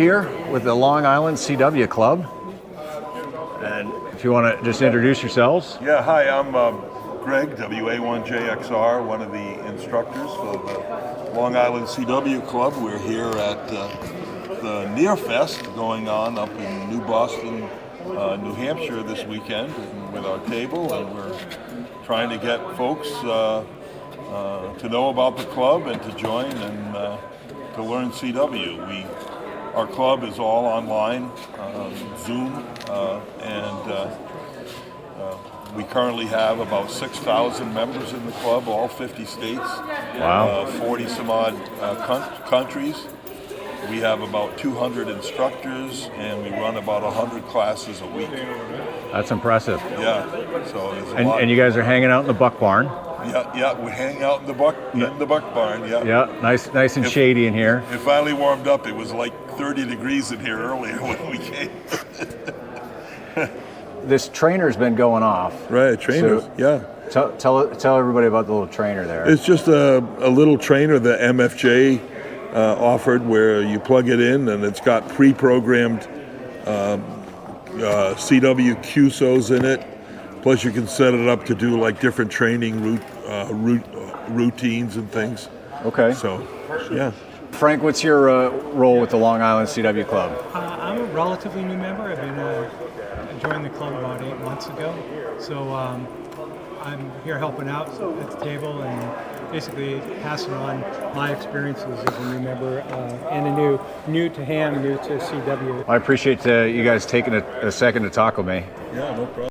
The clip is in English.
here with the Long Island CW Club. And if you want to just introduce yourselves. Yeah, hi, I'm Greg, WA1JXR, one of the instructors for the Long Island CW Club. We're here at the NEARFest going on up in New Boston, New Hampshire this weekend with our table, and we're trying to get folks to know about the club and to join and to learn CW. Our club is all online, Zoom, and we currently have about 6,000 members in the club, all 50 states, Wow. 40 some odd countries. We have about 200 instructors, and we run about 100 classes a week. That's impressive. Yeah, so there's a lot. And you guys are hanging out in the Buck Barn. Yeah, we hang out in the Buck Barn. Yeah. Yeah, nice and shady in here. It finally warmed up. It was like 30 degrees in here earlier when we came. This trainer's been going off. Right, trainers. So Yeah. Tell everybody about the little trainer there. It's just a little trainer that MFJ offered, where you plug it in and it's got pre-programmed CW QSOs in it. Plus, you can set it up to do like different training routines and things. Okay. So, yeah. Frank, what's your role with the Long Island CW Club? I'm a relatively new member. I've been joined the club about 8 months ago. So I'm here helping out at the table and basically passing on my experiences as a new member and a new to ham, new to CW. I appreciate you guys taking a second to talk with me. Yeah, no problem.